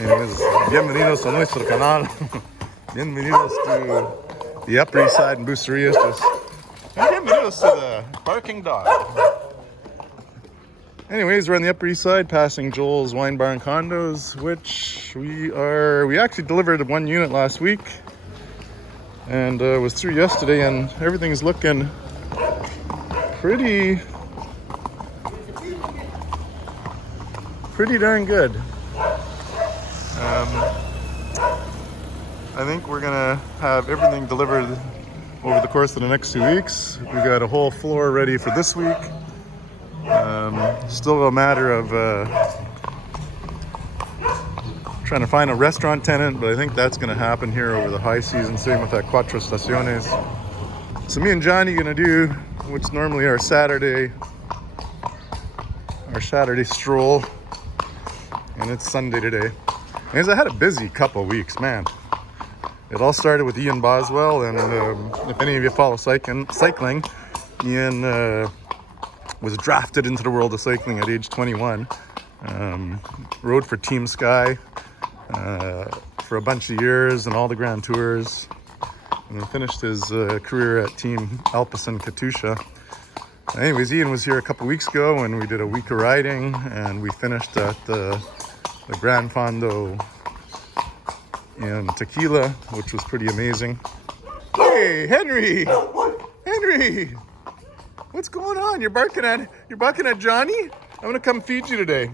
Anyways, bienvenidos a nuestro canal. Bienvenidos to the Upper East Side in Bucerias. Bienvenidos to the barking dog. Anyways, we're on the Upper East Side passing Joel's Wine Bar and Condos, which we actually delivered one unit last week and was through yesterday, and everything's looking pretty darn good. I think we're gonna have everything delivered over the course of the next 2 weeks. We got a whole floor ready for this week. Still a matter of trying to find a restaurant tenant, but I think that's gonna happen here over the high season. Same with that Cuatro Estaciones. So me and Johnny gonna do what's normally our Saturday stroll, and it's Sunday today. Because I had a busy couple weeks, man. It all started with Ian Boswell, and if any of you follow cycling, Ian was drafted into the world of cycling at age 21. Rode for Team Sky for a bunch of years and all the Grand Tours, and then finished his career at Team Alpecin Katusha. Anyways, Ian was here a couple weeks ago, and we did a week of riding, and we finished at the Gran Fondo in Tequila, which was pretty amazing. Hey, Henry! Henry! What's going on? You're barking at Johnny? I'm gonna come feed you today.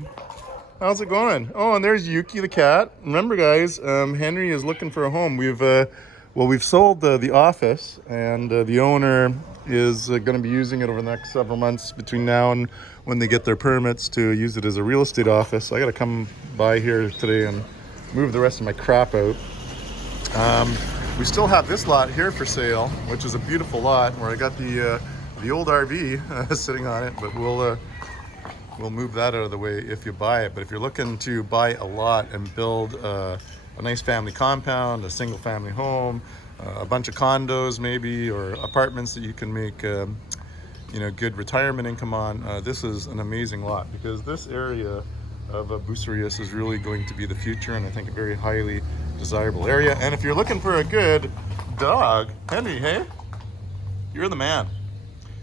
How's it going? Oh, and there's Yuki the cat. Remember, guys, Henry is looking for a home. We've sold the office, and the owner is going to be using it over the next several months between now and when they get their permits to use it as a real estate office. I got to come by here today and move the rest of my crap out. We still have this lot here for sale, which is a beautiful lot where I got the old RV sitting on it, but we'll move that out of the way if you buy it. But if you're looking to buy a lot and build a nice family compound, a single family home, a bunch of condos maybe, or apartments that you can make good retirement income on, this is an amazing lot, because this area of Bucerias is really going to be the future, and I think a very highly desirable area. And if you're looking for a good dog, Henry, hey, you're the man.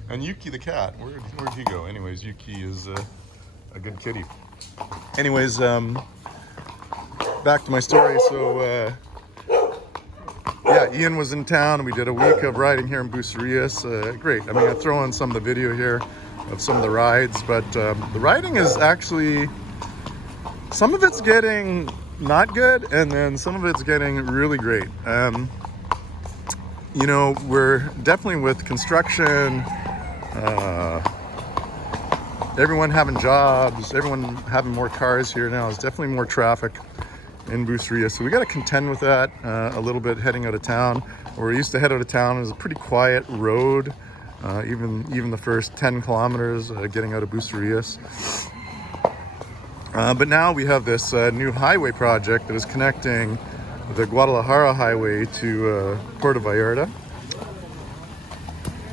And Yuki the cat, where'd he go? Anyways, Yuki is a good kitty. Anyways, back to my story. So yeah, Ian was in town. We did a week of riding here in Bucerias. Great. I mean, I throw in some of the video here of some of the rides, but the riding is actually, some of it's getting not good, and then some of it's getting really great. We're definitely with construction, everyone having jobs, everyone having more cars here now. There's definitely more traffic in Bucerias, so we got to contend with that a little bit heading out of town. Where we used to head out of town, it was a pretty quiet road, even the first 10 kilometers getting out of Bucerias. But now we have this new highway project that is connecting the Guadalajara highway to Puerto Vallarta,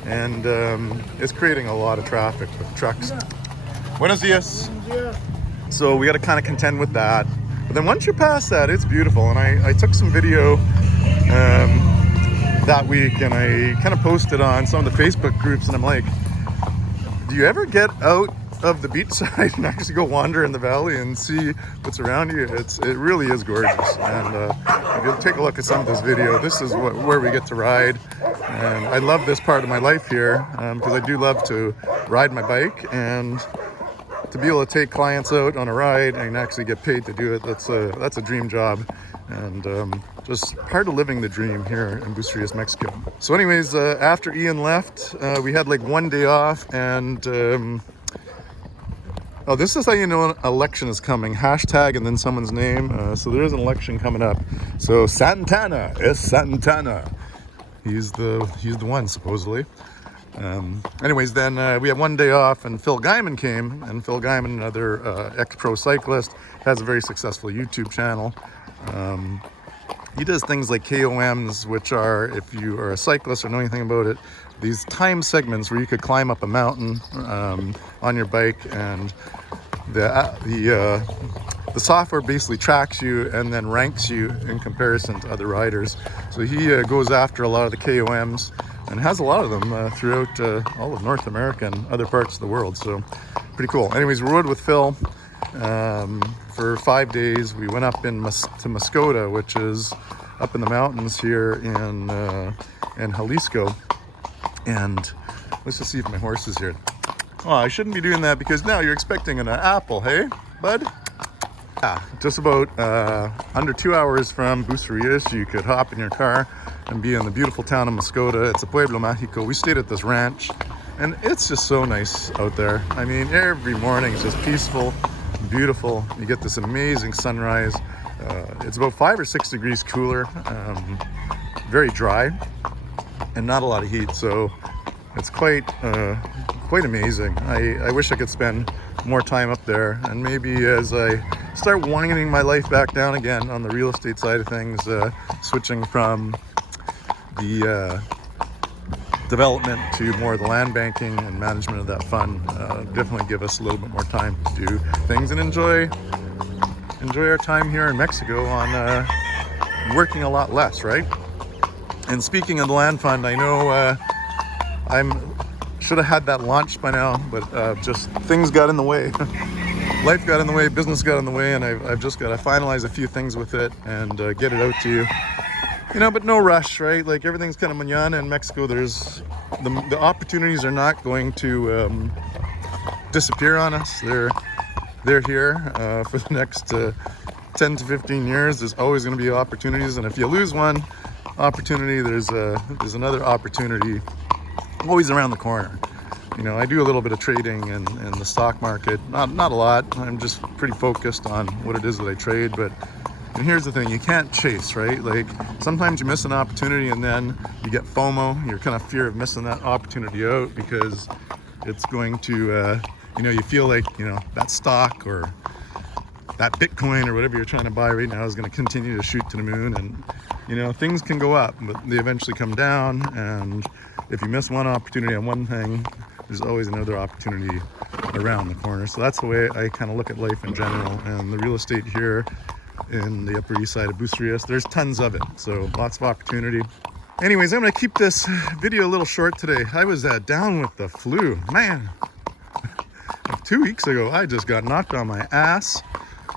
and it's creating a lot of traffic with trucks. Buenos dias. So we got to kind of contend with that. But then once you're past that, it's beautiful. And I took some video that week, and I kind of posted on some of the Facebook groups, and I'm like, do you ever get out of the beach side and actually go wander in the valley and see what's around you? It really is gorgeous. And if you take a look at some of this video, this is where we get to ride. And I love this part of my life here, because I do love to ride my bike, and to be able to take clients out on a ride and actually get paid to do it, that's a dream job, and just part of living the dream here in Bucerias, Mexico. So anyways, after Ian left, we had like one day off, and oh, this is how you know an election is coming. Hashtag and then someone's name. So there is an election coming up. So Santana. He's the one, supposedly. Anyways, then we had one day off, and Phil Gaiman came. And Phil Gaiman, another ex-pro cyclist, has a very successful YouTube channel. He does things like KOMs, which are, if you are a cyclist or know anything about it, these time segments where you could climb up a mountain on your bike, and the the software basically tracks you and then ranks you in comparison to other riders. So he goes after a lot of the KOMs and has a lot of them throughout all of North America and other parts of the world. So pretty cool. Anyways, we rode with Phil for 5 days. We went up to Muskota, which is up in the mountains here in Jalisco. And let's just see if my horse is here. Oh, I shouldn't be doing that because now you're expecting an apple, hey, bud? Yeah, just about under 2 hours from Bucerias, you could hop in your car and be in the beautiful town of Muskota. It's a Pueblo Mágico. We stayed at this ranch, and it's just so nice out there. I mean, every morning it's just peaceful, beautiful. You get this amazing sunrise. It's about 5 or 6 degrees cooler, very dry, and not a lot of heat. So it's quite amazing. I wish I could spend more time up there, and maybe as I start winding my life back down again on the real estate side of things, switching from the development to more of the land banking and management of that fund, definitely give us a little bit more time to do things and enjoy our time here in Mexico on working a lot less, right? And speaking of the land fund, I know should have had that launched by now, but just things got in the way. Life got in the way, business got in the way, and I've just got to finalize a few things with it and get it out to you. You know, but no rush, right? Like everything's kind of mañana in Mexico. There's the opportunities are not going to disappear on us. They're here for the next 10 to 15 years. There's always going to be opportunities, and if you lose one opportunity, there's another opportunity always around the corner. You know, I do a little bit of trading in the stock market, not a lot. I'm just pretty focused on what it is that I trade. And here's the thing, you can't chase, right? Like sometimes you miss an opportunity and then you get FOMO. You're kind of fear of missing that opportunity out because it's going to, you feel like, that stock or that Bitcoin or whatever you're trying to buy right now is going to continue to shoot to the moon. And, things can go up, but they eventually come down. And if you miss one opportunity on one thing, there's always another opportunity around the corner. So that's the way I kind of look at life in general. And the real estate here in the Upper East Side of Bucerias, there's tons of it. So lots of opportunity. Anyways, I'm going to keep this video a little short today. I was down with the flu. Man, 2 weeks ago, I just got knocked on my ass.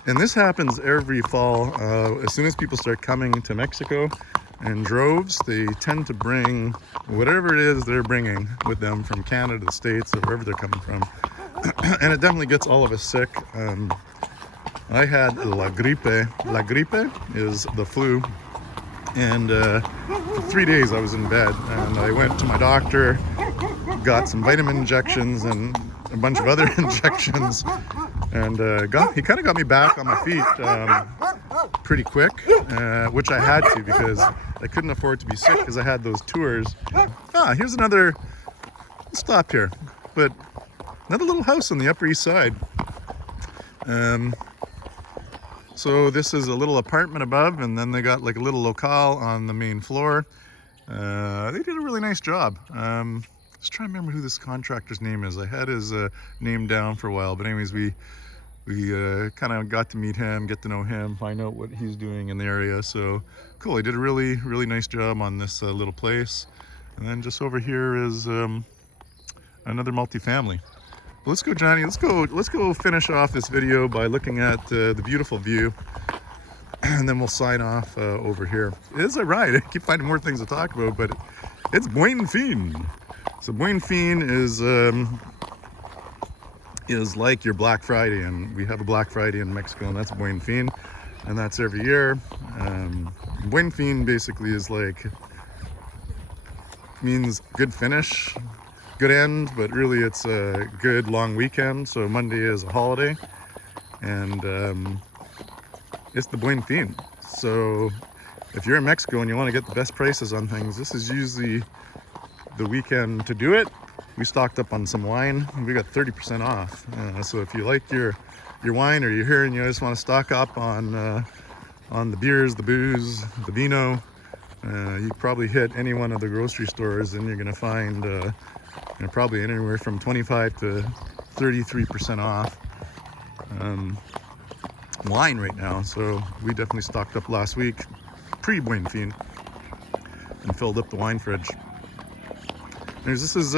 And this happens every fall. As soon as people start coming to Mexico in droves, they tend to bring whatever it is they're bringing with them from Canada, the States, or wherever they're coming from. And it definitely gets all of us sick. I had la gripe. La gripe is the flu. And for 3 days I was in bed. And I went to my doctor, got some vitamin injections and a bunch of other injections. And he kind of got me back on my feet pretty quick, which I had to because I couldn't afford to be sick because I had those tours. Here's another stop here, but another little house on the Upper East Side. So this is a little apartment above, and then they got like a little locale on the main floor. They did a really nice job. Just trying to remember who this contractor's name is. I had his name down for a while, but anyways, we kind of got to meet him, get to know him, find out what he's doing in the area. So cool. He did a really, really nice job on this little place. And then just over here is another multifamily. Well, let's go, Johnny. Let's go finish off this video by looking at the beautiful view, and then we'll sign off over here. It is a ride. I keep finding more things to talk about, but it's Buen Fin. So Buen Fin is like your Black Friday, and we have a Black Friday in Mexico, and that's Buen Fin, and that's every year. Buen Fin basically is like, means good finish, good end, but really it's a good long weekend. So Monday is a holiday, and it's the Buen Fin. So if you're in Mexico and you want to get the best prices on things, this is usually the weekend to do it. We stocked up on some wine. We got 30% off. So if you like your wine, or you're here and you just want to stock up on the beers, the booze, the vino, you probably hit any one of the grocery stores and you're going to find probably anywhere from 25 to 33% off. wine right now, so we definitely stocked up last week, pre-Buen Fin, and filled up the wine fridge. This is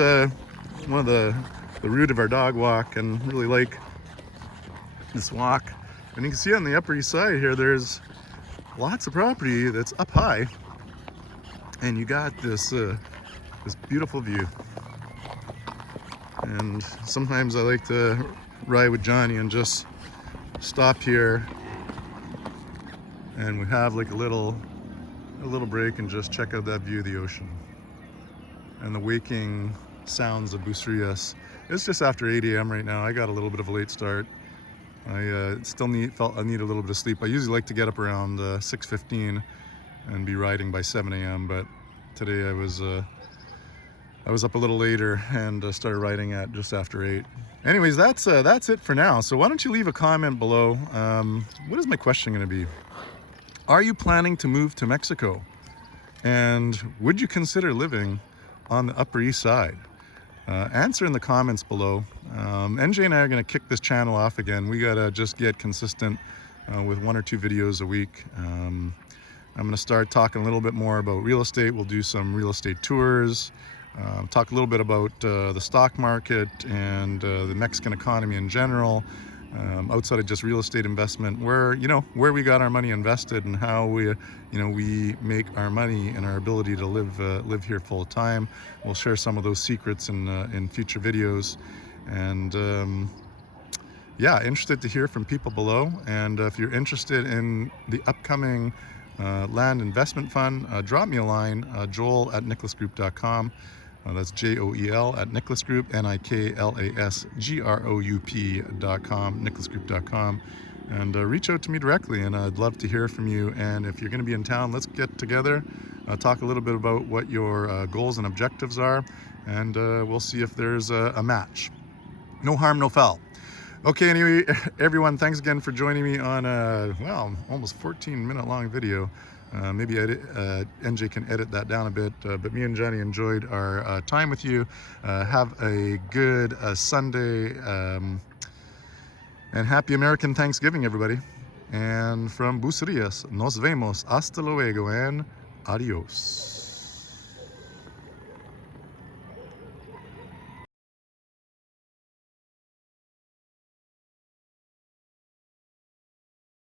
one of the route of our dog walk, and really like this walk. And you can see on the Upper East Side here, there's lots of property that's up high, and you got this this beautiful view. And sometimes I like to ride with Johnny and just stop here, and we have like a little break and just check out that view of the ocean and the waking sounds of Bucerias. It's just after 8 a.m. right now. I got a little bit of a late start. I still felt I need a little bit of sleep. I usually like to get up around 6:15 and be riding by 7 a.m. But today I was up a little later and started riding at just after 8. Anyways, that's it for now. So why don't you leave a comment below? What is my question going to be? Are you planning to move to Mexico? And would you consider living on the Upper East Side? Answer in the comments below. NJ and I are going to kick this channel off again. We got to just get consistent with 1 or 2 videos a week. I'm going to start talking a little bit more about real estate. We'll do some real estate tours. Talk a little bit about the stock market and the Mexican economy in general, outside of just real estate investment, where we got our money invested and how we make our money and our ability to live here full time. We'll share some of those secrets in future videos. And yeah, interested to hear from people below. And if you're interested in the upcoming land investment fund, drop me a line, joel@nicholasgroup.com. That's JOEL at Nicholas Group, NIKLASGROUP.com, nicholasgroup.com. And reach out to me directly, and I'd love to hear from you. And if you're going to be in town, let's get together, talk a little bit about what your goals and objectives are, and we'll see if there's a match. No harm, no foul. Okay, anyway, everyone, thanks again for joining me on a, well, almost 14-minute long video. Maybe NJ can edit that down a bit, but me and Johnny enjoyed our time with you. Have a good Sunday, and happy American Thanksgiving, everybody. And from Bucerias, nos vemos, hasta luego, and adios.